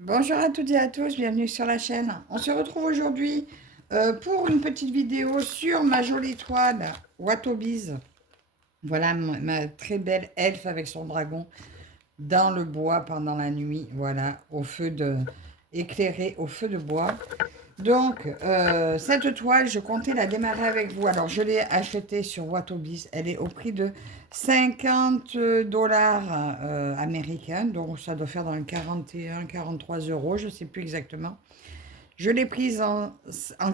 Bonjour à toutes et à tous, bienvenue sur la chaîne. On se retrouve aujourd'hui pour une petite vidéo sur ma jolie toile Watobiz. Voilà ma très belle elfe avec son dragon dans le bois pendant la nuit, voilà, éclairée au feu de bois. Donc, cette toile, je comptais la démarrer avec vous. Alors, je l'ai achetée sur Watobiz. Elle est au prix de 50 dollars américains. Donc, ça doit faire dans le 41, 43 euros, je ne sais plus exactement. Je l'ai prise en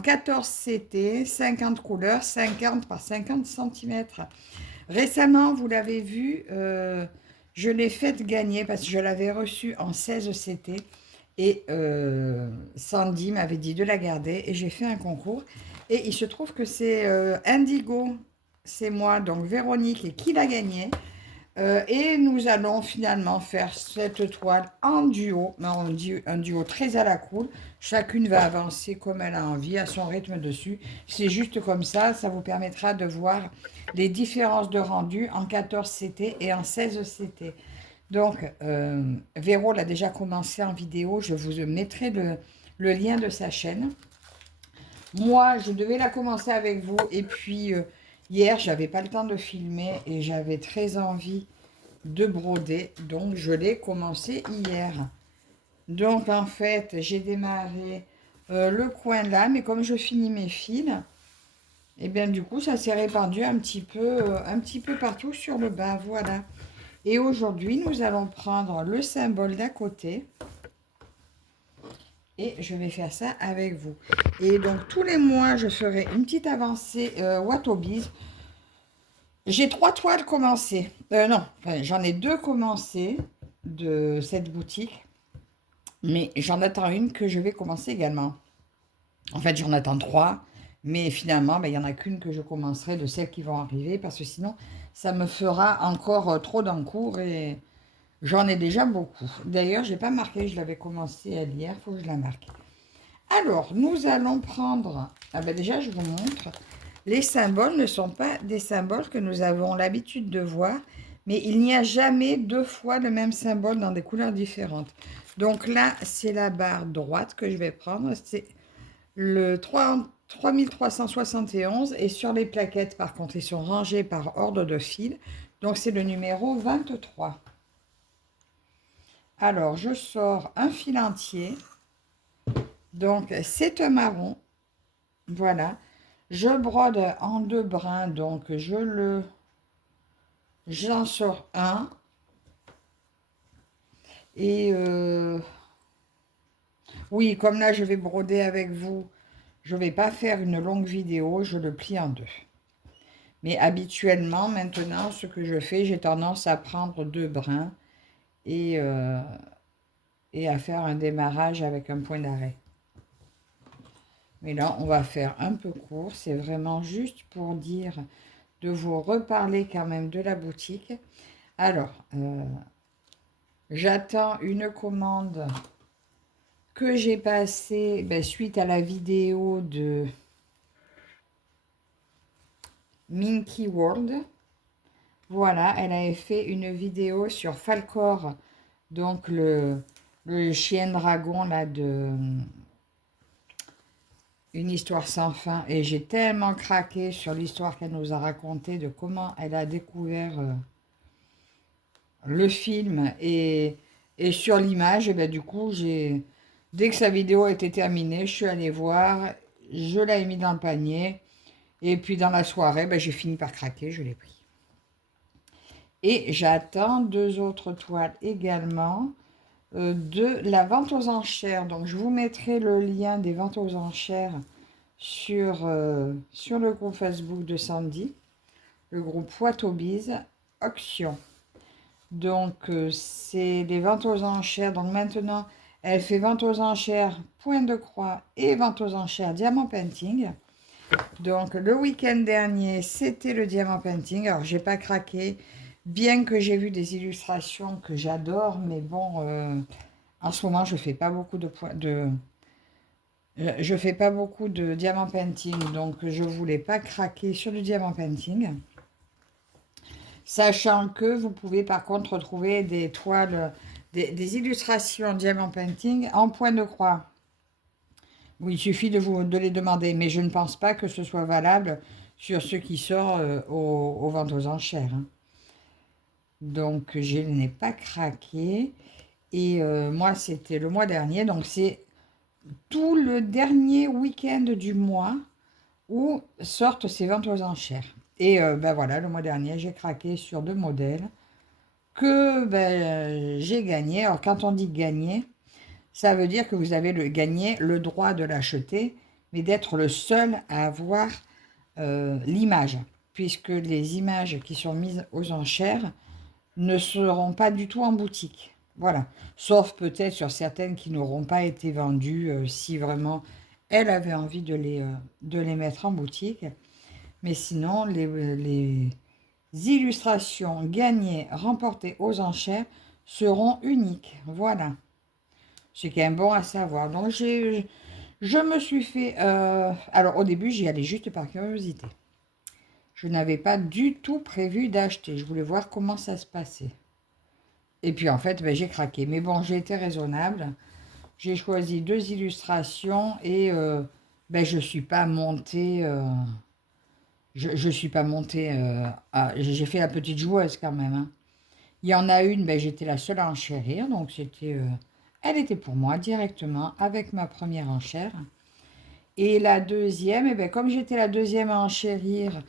14 CT, 50 couleurs, 50 par 50 centimètres. Récemment, vous l'avez vu, je l'ai faite gagner parce que je l'avais reçue en 16 CT. Et Sandy m'avait dit de la garder et j'ai fait un concours. Et il se trouve que c'est Indigo, c'est moi, donc Véronique, qui l'a gagné. Et nous allons finalement faire cette toile en duo, mais un duo très à la cool. Chacune va avancer comme elle a envie, à son rythme dessus. C'est juste comme ça vous permettra de voir les différences de rendu en 14 CT et en 16 CT. Donc, Véro l'a déjà commencé en vidéo, je vous mettrai le lien de sa chaîne. Moi, je devais la commencer avec vous, et puis hier, j'avais pas le temps de filmer, et j'avais très envie de broder, donc je l'ai commencé hier. Donc, en fait, j'ai démarré le coin là, mais comme je finis mes fils, et bien du coup, ça s'est répandu un petit peu partout sur le bas, voilà. Et aujourd'hui, nous allons prendre le symbole d'à côté et je vais faire ça avec vous. Et donc, tous les mois, je ferai une petite avancée Watobiz. J'ai 3 toiles commencées. Non, enfin, j'en ai 2 commencées de cette boutique, mais j'en attends une que je vais commencer également. En fait, j'en attends 3, mais finalement, ben, il n'y en a qu'une que je commencerai de celles qui vont arriver, parce que sinon, ça me fera encore trop d'encours et j'en ai déjà beaucoup. D'ailleurs, je n'ai pas marqué, je l'avais commencé hier, il faut que je la marque. Alors, nous allons prendre... Ah ben déjà, je vous montre. Les symboles ne sont pas des symboles que nous avons l'habitude de voir, mais il n'y a jamais 2 fois le même symbole dans des couleurs différentes. Donc là, c'est la barre droite que je vais prendre. C'est le 3371 et sur les plaquettes, par contre, ils sont rangés par ordre de fil. Donc, c'est le numéro 23. Alors, je sors un fil entier. Donc, c'est un marron. Voilà. Je brode en 2 brins. Donc, j'en sors un. Et oui, comme là, je vais broder avec vous, je ne vais pas faire une longue vidéo. Je le plie en 2. Mais habituellement, maintenant, ce que je fais, j'ai tendance à prendre 2 brins et, euh, et à faire un démarrage avec un point d'arrêt. Mais là, on va faire un peu court. C'est vraiment juste pour dire de vous reparler quand même de la boutique. Alors, j'attends une commande que j'ai passée suite à la vidéo de Minky World. Voilà, elle avait fait une vidéo sur Falcor, donc le chien dragon là de Une histoire sans fin. Et j'ai tellement craqué sur l'histoire qu'elle nous a racontée de comment elle a découvert le film et sur l'image. Et ben, du coup, dès que sa vidéo était terminée, je suis allée voir, je l'ai mis dans le panier. Et puis dans la soirée, ben, j'ai fini par craquer, je l'ai pris. Et j'attends 2 autres toiles également de la vente aux enchères. Donc je vous mettrai le lien des ventes aux enchères sur le groupe Facebook de Sandy, le groupe Watobiz Auction. Donc c'est des ventes aux enchères. Donc maintenant, elle fait vente aux enchères point de croix et vente aux enchères diamant painting. Donc le week-end dernier, c'était le diamant painting. Alors j'ai pas craqué, bien que j'ai vu des illustrations que j'adore, mais bon, en ce moment je fais pas beaucoup je fais pas beaucoup de diamant painting, donc je voulais pas craquer sur le diamant painting. Sachant que vous pouvez par contre retrouver des toiles des illustrations diamant painting en point de croix. Oui, il suffit de les demander, mais je ne pense pas que ce soit valable sur ce qui sort aux ventes aux enchères, hein. Donc, je n'ai pas craqué. Et moi, c'était le mois dernier, donc c'est tout le dernier week-end du mois où sortent ces ventes aux enchères. Et ben voilà, le mois dernier, j'ai craqué sur 2 modèles que ben, j'ai gagné. Alors, quand on dit gagner, ça veut dire que vous avez gagné le droit de l'acheter, mais d'être le seul à avoir l'image, puisque les images qui sont mises aux enchères ne seront pas du tout en boutique. Voilà. Sauf peut-être sur certaines qui n'auront pas été vendues si vraiment elle avait envie de les mettre en boutique. Mais sinon, les illustrations gagnées, remportées aux enchères seront uniques. Voilà. C'est quand même bon à savoir. Donc, je me suis fait... alors, au début, j'y allais juste par curiosité. Je n'avais pas du tout prévu d'acheter. Je voulais voir comment ça se passait. Et puis, en fait, ben, j'ai craqué. Mais bon, j'ai été raisonnable. J'ai choisi 2 illustrations et ben, je ne suis pas montée... je suis pas montée... j'ai fait la petite joueuse quand même, hein. Il y en a une, ben, j'étais la seule à enchérir. Donc, c'était... elle était pour moi directement avec ma première enchère. Et la deuxième, eh ben, comme j'étais la deuxième à enchérir,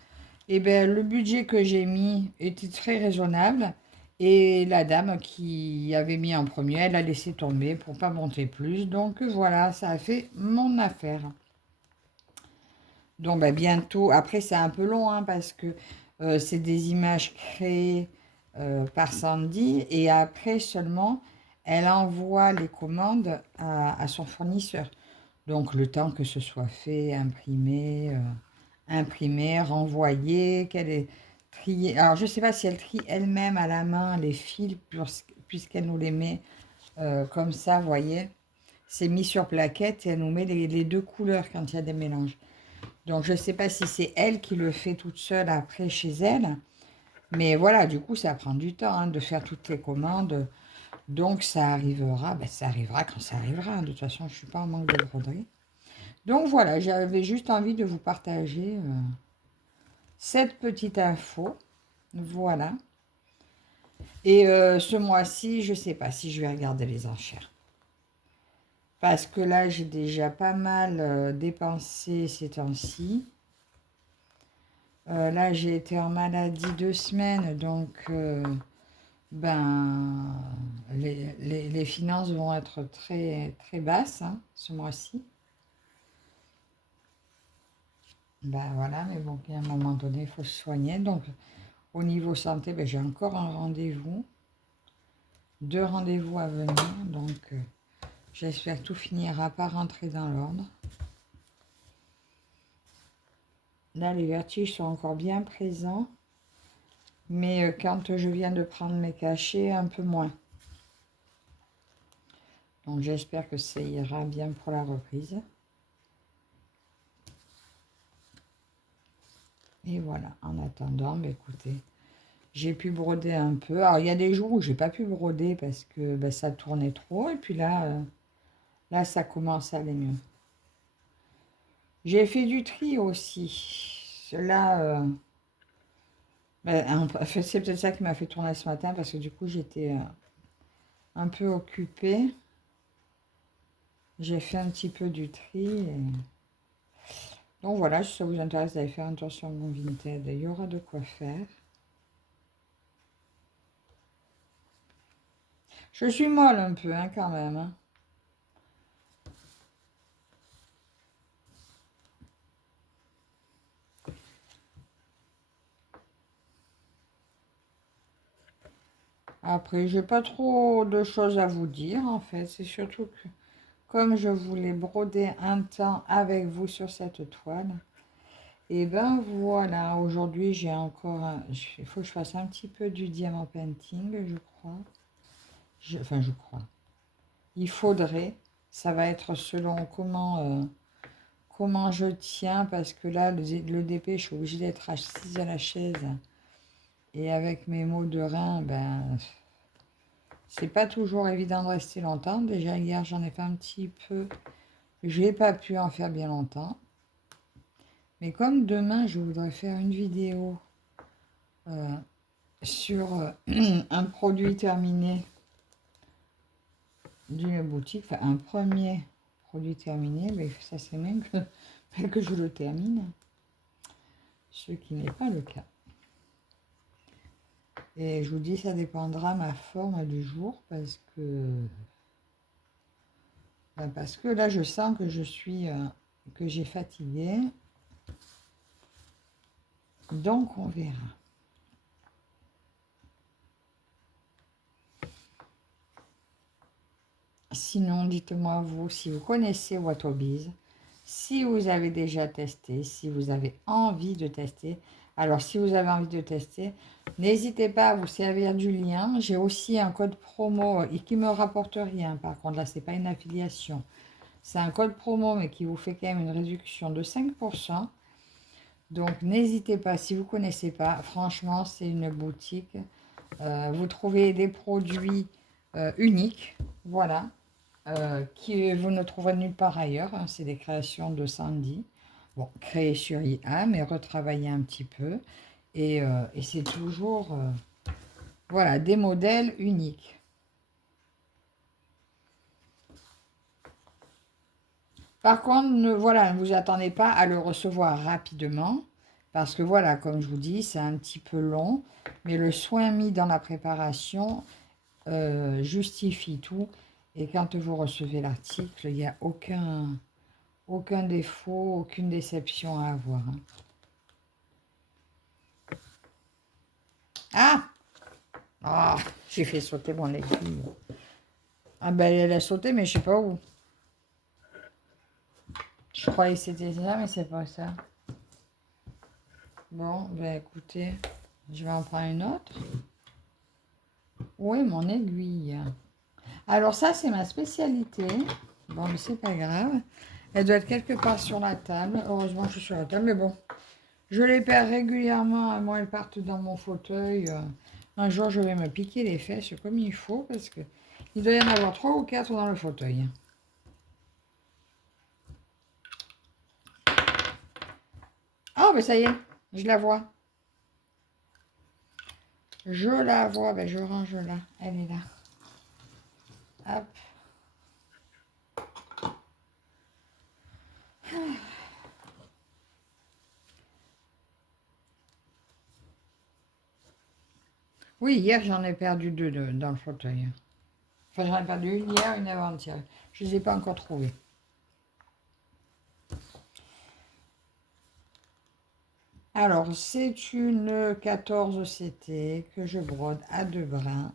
eh ben, le budget que j'ai mis était très raisonnable. Et la dame qui avait mis en premier, elle a laissé tomber pour pas monter plus. Donc voilà, ça a fait mon affaire. Donc ben, bientôt, après c'est un peu long hein, parce que c'est des images créées par Sandy et après seulement elle envoie les commandes à son fournisseur. Donc le temps que ce soit fait, imprimé, renvoyé, qu'elle est triée. Alors je ne sais pas si elle trie elle-même à la main les fils puisqu'elle nous les met comme ça, vous voyez. C'est mis sur plaquette et elle nous met les 2 couleurs quand il y a des mélanges. Donc je ne sais pas si c'est elle qui le fait toute seule après chez elle. Mais voilà, du coup ça prend du temps hein, de faire toutes les commandes. Donc ça arrivera quand ça arrivera. De toute façon je ne suis pas en manque de broderie. Donc voilà, j'avais juste envie de vous partager cette petite info. Voilà. Et ce mois-ci, je ne sais pas si je vais regarder les enchères. Parce que là, j'ai déjà pas mal dépensé ces temps-ci. Là, j'ai été en maladie 2 semaines, donc ben, les finances vont être très, très basses hein, ce mois-ci. Ben voilà, mais bon, à un moment donné, il faut se soigner. Donc, au niveau santé, ben, j'ai encore un rendez-vous. 2 rendez-vous à venir. Donc, j'espère que tout finira par rentrer dans l'ordre. Là, les vertiges sont encore bien présents. Mais quand je viens de prendre mes cachets, un peu moins. Donc, j'espère que ça ira bien pour la reprise. Et voilà, en attendant, bah, écoutez, j'ai pu broder un peu. Alors, il y a des jours où j'ai pas pu broder parce que bah, ça tournait trop. Et puis là, ça commence à aller mieux. J'ai fait du tri aussi. Là, en fait, c'est peut-être ça qui m'a fait tourner ce matin parce que du coup, j'étais un peu occupée. J'ai fait un petit peu du tri. Donc voilà, si ça vous intéresse d'aller faire un tour sur mon Vinted, il y aura de quoi faire. Je suis molle un peu, hein, quand même. Hein. Après, j'ai pas trop de choses à vous dire, en fait. C'est surtout que, comme je voulais broder un temps avec vous sur cette toile, et ben voilà, aujourd'hui, j'ai encore... Il faut que je fasse un petit peu du diamant painting, je crois. Enfin, je crois. Il faudrait. Ça va être selon comment je tiens, parce que là, le DP, je suis obligée d'être assise à la chaise. Et avec mes maux de rein, ben, C'est pas toujours évident de rester longtemps. Déjà, hier, j'en ai fait un petit peu. J'ai pas pu en faire bien longtemps. Mais comme demain, je voudrais faire une vidéo sur un produit terminé d'une boutique, enfin un premier produit terminé, mais ça c'est même que je le termine, ce qui n'est pas le cas. Et je vous dis, ça dépendra ma forme du jour, parce que là, je sens que je suis, que j'ai fatigué. Donc, on verra. Sinon, dites-moi vous, si vous connaissez Watobiz, si vous avez déjà testé, si vous avez envie de tester. Alors, si vous avez envie de tester, n'hésitez pas à vous servir du lien. J'ai aussi un code promo et qui ne me rapporte rien. Par contre, là, ce n'est pas une affiliation. C'est un code promo, mais qui vous fait quand même une réduction de 5%. Donc, n'hésitez pas, si vous ne connaissez pas, franchement, c'est une boutique. Vous trouvez des produits uniques, voilà, qui vous ne trouverez nulle part ailleurs. Hein, c'est des créations de Sandy. Bon, créées sur IA, mais retravaillées un petit peu. Et c'est toujours, voilà, des modèles uniques. Par contre, voilà, ne vous attendez pas à le recevoir rapidement, parce que voilà, comme je vous dis, c'est un petit peu long, mais le soin mis dans la préparation justifie tout. Et quand vous recevez l'article, il n'y a aucun défaut, aucune déception à avoir. Hein. Ah, ah, j'ai fait sauter mon aiguille. Ah ben elle a sauté, mais je sais pas où. Je croyais que c'était ça, mais c'est pas ça. Bon, ben écoutez, je vais en prendre une autre. Où est mon aiguille? Alors ça, c'est ma spécialité. Bon, mais c'est pas grave. Elle doit être quelque part sur la table. Heureusement, je suis sur la table, mais bon. Je les perds régulièrement. Moi, elles partent dans mon fauteuil. Un jour, je vais me piquer les fesses comme il faut, parce que il doit y en avoir 3 ou 4 dans le fauteuil. Oh, ben ça y est, je la vois. Je la vois, ben je range là. Elle est là. Hop. Oui, hier, j'en ai perdu 2 dans le fauteuil. Enfin, j'en ai perdu une hier, une avant-hier. Je ne les ai pas encore trouvées. Alors, c'est une 14 CT que je brode à 2 brins.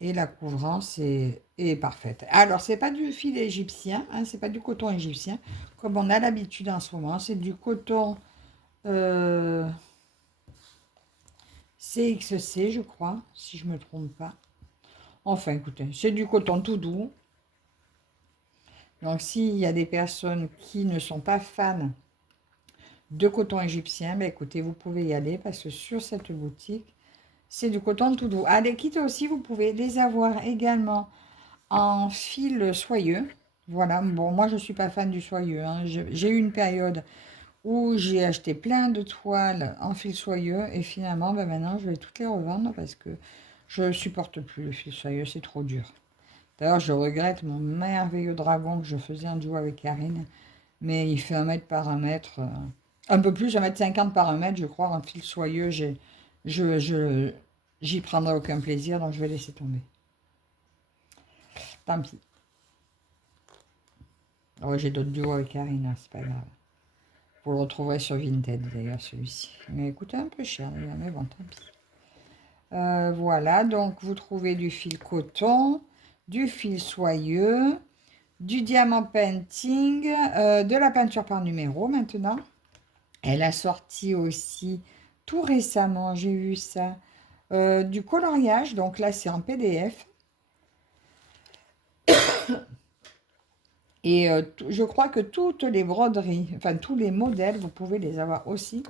Et la couvrance est parfaite. Alors, c'est pas du fil égyptien, hein, c'est pas du coton égyptien, comme on a l'habitude en ce moment. C'est du coton CXC, je crois, si je me trompe pas. Enfin, écoutez, c'est du coton tout doux. Donc, s'il y a des personnes qui ne sont pas fans de coton égyptien, ben écoutez, vous pouvez y aller parce que sur cette boutique, c'est du coton tout doux. À les kits aussi, vous pouvez les avoir également en fil soyeux. Voilà, bon, moi je ne suis pas fan du soyeux. Hein. J'ai eu une période où j'ai acheté plein de toiles en fil soyeux et finalement, ben maintenant, je vais toutes les revendre parce que je ne supporte plus le fil soyeux, c'est trop dur. D'ailleurs, je regrette mon merveilleux dragon que je faisais en duo avec Karine, mais il fait 1 mètre par 1 mètre, un peu plus, 1,50 m par 1 mètre, je crois, en fil soyeux, j'y prendrai aucun plaisir, donc je vais laisser tomber. Tant pis. Oh, j'ai d'autres duos avec Karina, c'est pas grave. Vous le retrouverez sur Vinted d'ailleurs celui-ci. Mais il coûtait un peu cher d'ailleurs, mais bon, tant pis. Voilà, donc vous trouvez du fil coton, du fil soyeux, du diamant painting, de la peinture par numéro maintenant. Elle a sorti aussi tout récemment, j'ai vu ça, du coloriage, donc là c'est en PDF. Et je crois que toutes les broderies, enfin tous les modèles, vous pouvez les avoir aussi.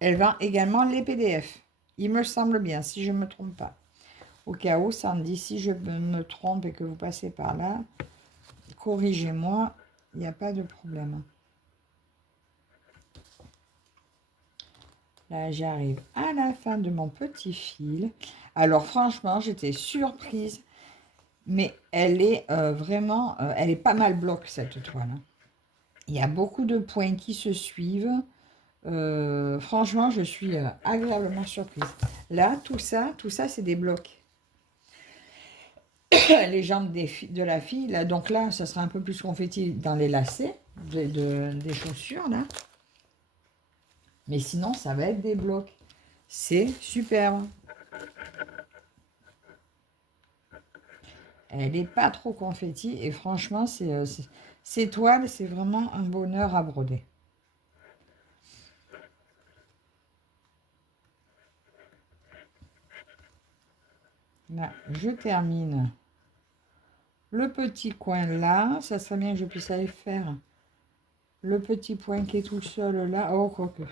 Elle vend également les PDF. Il me semble bien, si je ne me trompe pas. Au cas où, Sandy, si je me trompe et que vous passez par là, corrigez-moi, il n'y a pas de problème. Là, j'arrive à la fin de mon petit fil. Alors, franchement, j'étais surprise, mais elle est vraiment, elle est pas mal bloque, cette toile, hein. Il y a beaucoup de points qui se suivent. Franchement, je suis agréablement surprise. Là, tout ça, c'est des blocs. Les jambes de la fille, là, donc là, ça sera un peu plus confetti dans les lacets des chaussures, là. Mais sinon, ça va être des blocs. C'est superbe. Elle n'est pas trop confetti et franchement, ces toiles, c'est vraiment un bonheur à broder. Là, je termine le petit coin là. Ça serait bien que je puisse aller faire le petit point qui est tout seul là. Oh, quoique.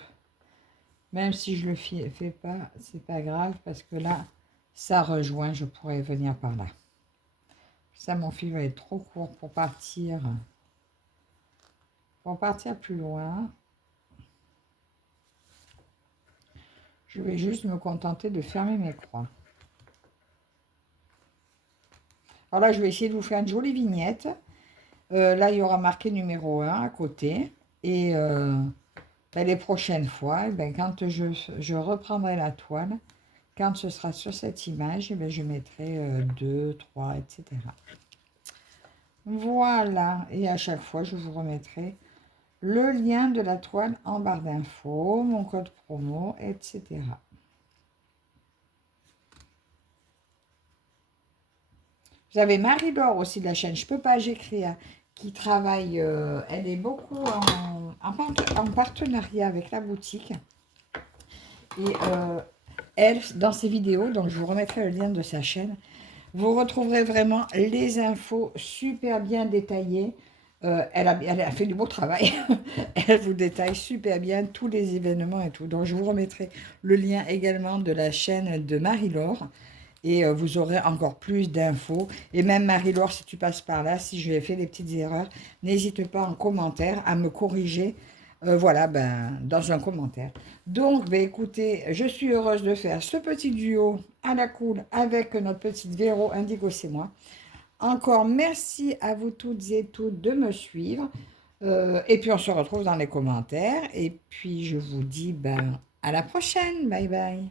Même si je le fais pas, c'est pas grave parce que là, ça rejoint. Je pourrais venir par là. Ça, mon fil va être trop court pour partir plus loin. Je vais juste me contenter de fermer mes croix. Alors là, je vais essayer de vous faire une jolie vignette. Là, il y aura marqué numéro 1 à côté. Et les prochaines fois, quand je reprendrai la toile, quand ce sera sur cette image, je mettrai 2, 3, etc. Voilà. Et à chaque fois, je vous remettrai le lien de la toile en barre d'infos, mon code promo, etc. Vous avez Marie-Laure aussi de la chaîne Je peux pas, j'écris, hein, qui travaille, elle est beaucoup en partenariat avec la boutique. Et elle, dans ses vidéos, donc je vous remettrai le lien de sa chaîne, vous retrouverez vraiment les infos super bien détaillées. Elle a fait du beau travail. Elle vous détaille super bien tous les événements et tout. Donc je vous remettrai le lien également de la chaîne de Marie-Laure. Et vous aurez encore plus d'infos. Et même Marie-Laure, si tu passes par là, si je fait des petites erreurs, n'hésite pas en commentaire à me corriger. Voilà, dans un commentaire. Donc, écoutez, je suis heureuse de faire ce petit duo à la cool avec notre petite Véro Indigo, c'est moi. Encore merci à vous toutes et tous de me suivre. Et puis, on se retrouve dans les commentaires. Et puis, je vous dis à la prochaine. Bye bye.